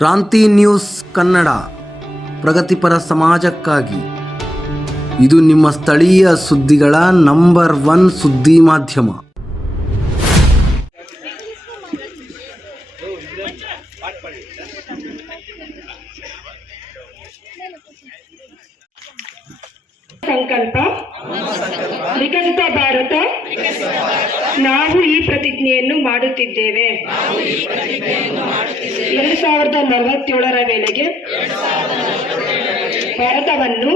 ಕ್ರಾಂತಿ ನ್ಯೂಸ್ ಕನ್ನಡ, ಪ್ರಗತಿಪರ ಸಮಾಜಕ್ಕಾಗಿ. ಇದು ನಿಮ್ಮ ಸ್ಥಳೀಯ ಸುದ್ದಿಗಳ ನಂಬರ್ ಒನ್ ಸುದ್ದಿ ಮಾಧ್ಯಮ. ಸಂಕಲ್ಪ. ವಿಕಸಿತ ಭಾರತ. ನಾವು ಈ ಪ್ರತಿಜ್ಞೆಯನ್ನು ಮಾಡುತ್ತಿದ್ದೇವೆ. ಎರಡು ಸಾವಿರದ ನಲವತ್ತೇಳರ ವೇಳೆಗೆ ಭಾರತವನ್ನು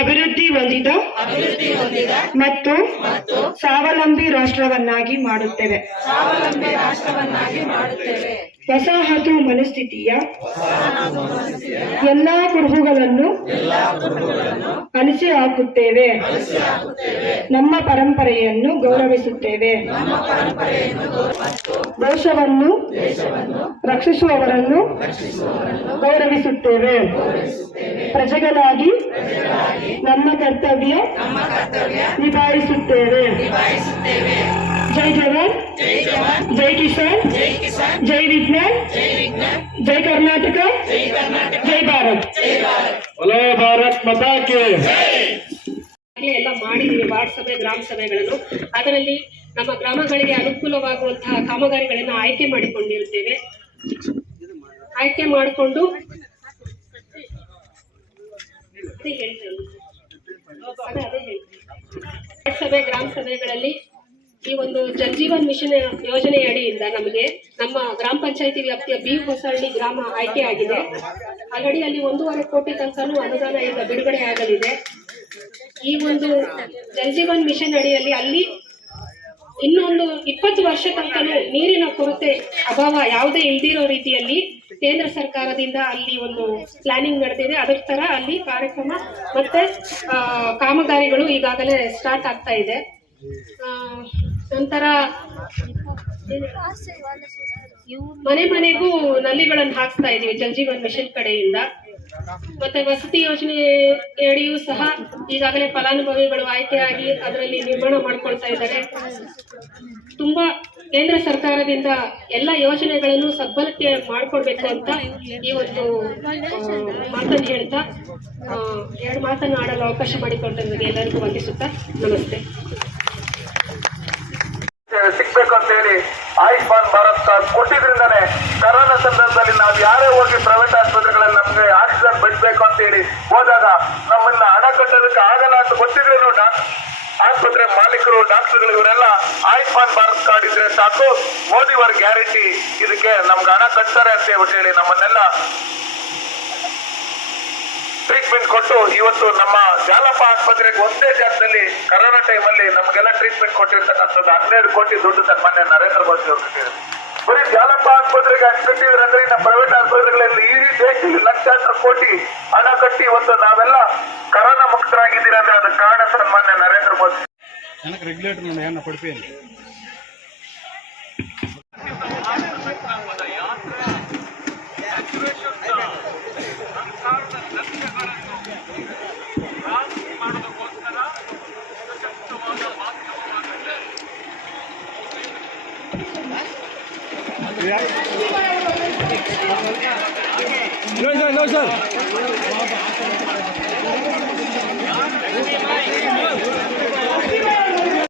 ಅಭಿವೃದ್ಧಿ ಹೊಂದಿದ ಮತ್ತು ಸ್ವಾವಲಂಬಿ ರಾಷ್ಟ್ರವನ್ನಾಗಿ ಮಾಡುತ್ತೇವೆ. ವಸಾಹತು ಮನಸ್ಥಿತಿಯ ಎಲ್ಲಾ ಕುರುಹುಗಳನ್ನು ಅನಿಸಿ ಹಾಕುತ್ತೇವೆ. ನಮ್ಮ ಪರಂಪರೆಯನ್ನು ಗೌರವಿಸುತ್ತೇವೆ. ದೇಶವನ್ನು ರಕ್ಷಿಸುವವರನ್ನು ಗೌರವಿಸುತ್ತೇವೆ. ಪ್ರಜೆಗಳಾಗಿ ನಮ್ಮ ಕರ್ತವ್ಯ ನಿಭಾಯಿಸುತ್ತೇವೆ. ಜೈ ಜವಾನ್, ಜೈ ಕಿಸಾನ್ ಜೈ ವಿಜ್ಞಾನ್ ಜೈ ಕರ್ನಾಟಕ. ಜೈ ಭಾರತ್. ಒಲೇ ಭಾರತ್ ಮತಾಕೆ ಎಲ್ಲ ಮಾಡಿದೀವಿ ವಾರ್ಡ್ ಸಭೆ ಗ್ರಾಮ ಸಭೆಗಳನ್ನು. ಅದರಲ್ಲಿ ನಮ್ಮ ಗ್ರಾಮಗಳಿಗೆ ಅನುಕೂಲವಾಗುವಂತಹ ಕಾಮಗಾರಿಗಳನ್ನು ಆಯ್ಕೆ ಮಾಡಿಕೊಂಡಿರುತ್ತೇವೆ ಆಯ್ಕೆ ಮಾಡಿಕೊಂಡು ಸಭೆ ಗ್ರಾಮ ಸಭೆಗಳಲ್ಲಿ ಈ ಒಂದು ಜಲಜೀವನ್ ಮಿಷನ್ ಯೋಜನೆ ಅಡಿಯಿಂದ ನಮಗೆ ನಮ್ಮ ಗ್ರಾಮ ಪಂಚಾಯತಿ ವ್ಯಾಪ್ತಿಯ ಬಿ ಹೊಸಹಳ್ಳಿ ಗ್ರಾಮ ಆಯ್ಕೆ ಆಗಿದೆ. ಅಲ್ಲಿ ಒಂದೂವರೆ ಕೋಟಿ ತನಕನೂ ಅನುದಾನ ಈಗ ಬಿಡುಗಡೆ ಆಗಲಿದೆ. ಈ ಒಂದು ಜಲಜೀವನ್ ಮಿಷನ್ ಅಡಿಯಲ್ಲಿ ಅಲ್ಲಿ ಇನ್ನೊಂದು ಇಪ್ಪತ್ತು ವರ್ಷ ತನಕನೂ ನೀರಿನ ಕೊರತೆ ಅಭಾವ ಯಾವುದೇ ಇಲ್ದಿರೋ ರೀತಿಯಲ್ಲಿ ಕೇಂದ್ರ ಸರ್ಕಾರದಿಂದ ಅಲ್ಲಿ ಒಂದು ಪ್ಲಾನಿಂಗ್ ನಡೆದಿದೆ. ಅದರ ತರ ಅಲ್ಲಿ ಕಾರ್ಯಕ್ರಮ ಮತ್ತೆ ಕಾಮಗಾರಿಗಳು ಈಗಾಗಲೇ ಸ್ಟಾರ್ಟ್ ಆಗ್ತಾ ಇದೆ. ನಂತರ ಮನೆ ಮನೆಗೂ ನಲ್ಲಿಗಳನ್ನು ಹಾಕ್ತಾ ಇದೀವಿ, ಜಲಜೀವನ್ ಮಿಷನ್ ಕಡೆಯಿಂದ. ಮತ್ತೆ ವಸತಿ ಯೋಜನೆ ಅಡಿಯೂ ಸಹ ಈಗಾಗಲೇ ಫಲಾನುಭವಿಗಳು ಆಯ್ಕೆಯಾಗಿ ಅದರಲ್ಲಿ ನಿರ್ಮಾಣ ಮಾಡ್ಕೊಳ್ತಾ ಇದ್ದಾರೆ. ತುಂಬಾ ಕೇಂದ್ರ ಸರ್ಕಾರದಿಂದ ಎಲ್ಲ ಯೋಜನೆಗಳನ್ನು ಸದ್ಬಳಕೆ ಮಾಡ್ಕೊಡ್ಬೇಕು ಅಂತ ಈ ಒಂದು ಮಾತನ್ನು ಹೇಳ್ತಾ ಎರಡು ಮಾತನ್ನು ಆಡಲು ಅವಕಾಶ ಮಾಡಿಕೊಟ್ಟಂಗೆ ಎಲ್ಲರಿಗೂ ವಂದಿಸುತ್ತಾ, ನಮಸ್ತೆ. ಸಿಗ್ಬೇಕು ಅಂತ ಹೇಳಿ ಆಯುಷ್ಮಾನ್ ಭಾರತ್ ಕಾರ್ಡ್ ಕೊಟ್ಟಿದ್ರಿಂದಾನೆ ಕರೋನಾ ಸಂದರ್ಭದಲ್ಲಿ ನಾವು ಯಾರೇ ಹೋಗಿ ಪ್ರೈವೇಟ್ ಆಸ್ಪತ್ರೆಗಳಲ್ಲಿ ನಮಗೆ ಆಕ್ಸಿಜನ್ ಬಿಡ್ಬೇಕು ಅಂತ ಹೇಳಿ ಹೋದಾಗ ನಮ್ಮನ್ನ ಹಣ ಕಟ್ಟೋದಕ್ಕೆ ಆಗಲ್ಲ ಅಂತ ಗೊತ್ತಿದ್ರು ಆಸ್ಪತ್ರೆ ಮಾಲೀಕರು, ಡಾಕ್ಟರ್ಗಳು, ಇವರೆಲ್ಲ ಆಯುಷ್ಮಾನ್ ಭಾರತ್ ಕಾರ್ಡ್ ಇದ್ರೆ ಸಾಕು. ಮೋದಿಯವರ ಗ್ಯಾರಂಟಿ. ಇದಕ್ಕೆ ನಮ್ಗೆ ಹಣ ಕಟ್ತಾರೆ ಅಂತ ಹೇಳಿ ನಮ್ಮನ್ನೆಲ್ಲ ಟ್ರೀಟ್ಮೆಂಟ್ ಕೊಟ್ಟು ಇವತ್ತು ನಮ್ಮ ಜಾಲಪ್ಪ ಆಸ್ಪತ್ರೆಗೆ ಒಂದೇ ಜಾಗದಲ್ಲಿ ಕರೋನಾ ಟೈಮಲ್ಲಿ ನಮಗೆಲ್ಲ ಟ್ರೀಟ್ಮೆಂಟ್ ಕೊಟ್ಟಿರ್ತಕ್ಕಂಥದ್ದು ಹನ್ನೆರಡು ಕೋಟಿ ದುಡ್ಡು ಸನ್ಮಾನ್ಯ ನರೇಂದ್ರ ಮೋದಿ ಅವರು ಬರೀ ಜಾಲಪ್ಪ ಆಸ್ಪತ್ರೆಗೆ ಕಟ್ಟಿದ್ರೆ ಅಂದ್ರೆ ಇನ್ನು ಪ್ರೈವೇಟ್ ಆಸ್ಪತ್ರೆಗಳಲ್ಲಿ ಇಡೀ ದೇಶದಲ್ಲಿ ಲಕ್ಷಾಂತರ ಕೋಟಿ ಹಣ ಕಟ್ಟಿ ಒಂದು ನಾವೆಲ್ಲ ಕರೋನಾ ಮುಕ್ತರಾಗಿದ್ದೀರಾ ಅಂದ್ರೆ ಅದಕ್ಕೆ ಕಾರಣ ಸನ್ಮಾನ್ಯ ನರೇಂದ್ರ ಮೋದಿ. ರೆಗ್ಯುಲೇಟರ್ ಏನು Ya. Loisal, loisal.